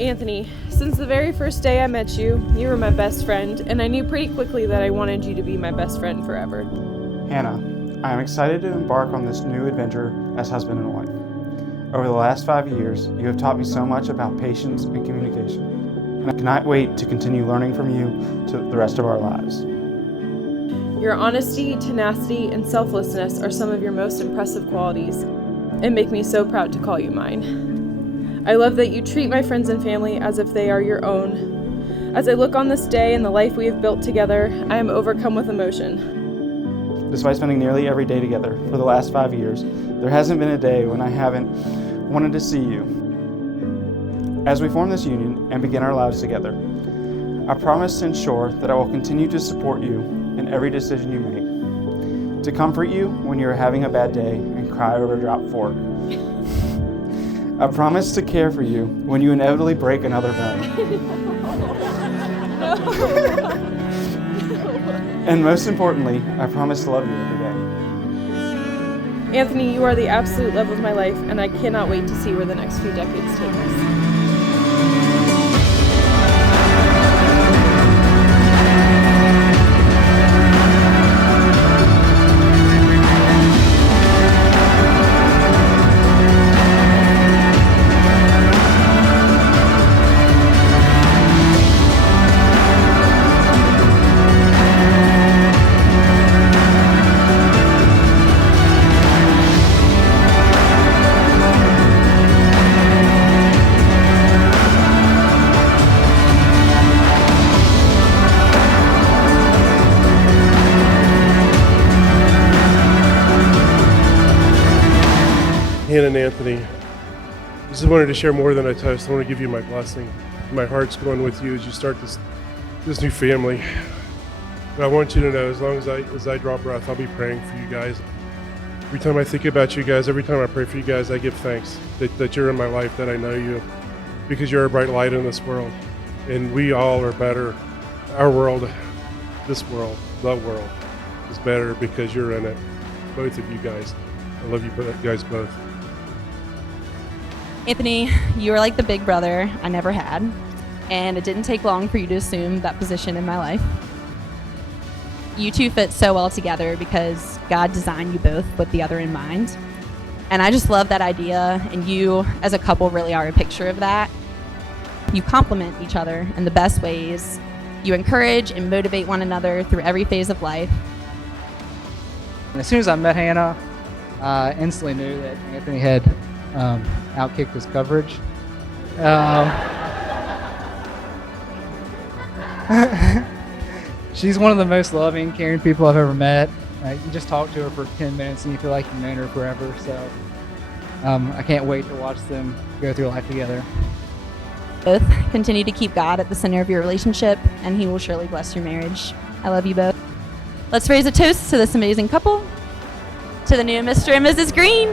Anthony, since the very first day I met you, you were my best friend, and I knew pretty quickly that I wanted you to be my best friend forever. Hannah, I am excited to embark on this new adventure as husband and wife. Over the last 5 years, you have taught me so much about patience and communication, and I cannot wait to continue learning from you to the rest of our lives. Your honesty, tenacity, and selflessness are some of your most impressive qualities, and make me so proud to call you mine. I love that you treat my friends and family as if they are your own. As I look on this day and the life we have built together, I am overcome with emotion. Despite spending nearly every day together for the last 5 years, there hasn't been a day when I haven't wanted to see you. As we form this union and begin our lives together, I promise to ensure that I will continue to support you in every decision you make, to comfort you when you are having a bad day and cry over a dropped fork. I promise to care for you when you inevitably break another bone. And most importantly, I promise to love you every day. Anthony, you are the absolute love of my life, and I cannot wait to see where the next few decades take us. Hannah and Anthony, I just wanted to share more than a toast. I want to give you my blessing. My heart's going with you as you start this new family. But I want you to know, as long as I draw breath, I'll be praying for you guys. Every time I think about you guys, every time I pray for you guys, I give thanks that you're in my life, that I know you, because you're a bright light in this world. And we all are better. Our world, this world, the world, is better because you're in it. Both of you guys. I love you guys both. Anthony, you are like the big brother I never had, and it didn't take long for you to assume that position in my life. You two fit so well together because God designed you both with the other in mind. And I just love that idea, and you as a couple really are a picture of that. You complement each other in the best ways. You encourage and motivate one another through every phase of life. As soon as I met Hannah, I instantly knew that Anthony had outkicked his coverage. She's one of the most loving, caring people I've ever met. You just talk to her for 10 minutes and you feel like you've known her forever. So I can't wait to watch them go through life together. Both continue to keep God at the center of your relationship, and He will surely bless your marriage. I love you both. Let's raise a toast to this amazing couple, to the new Mr. and Mrs. Green.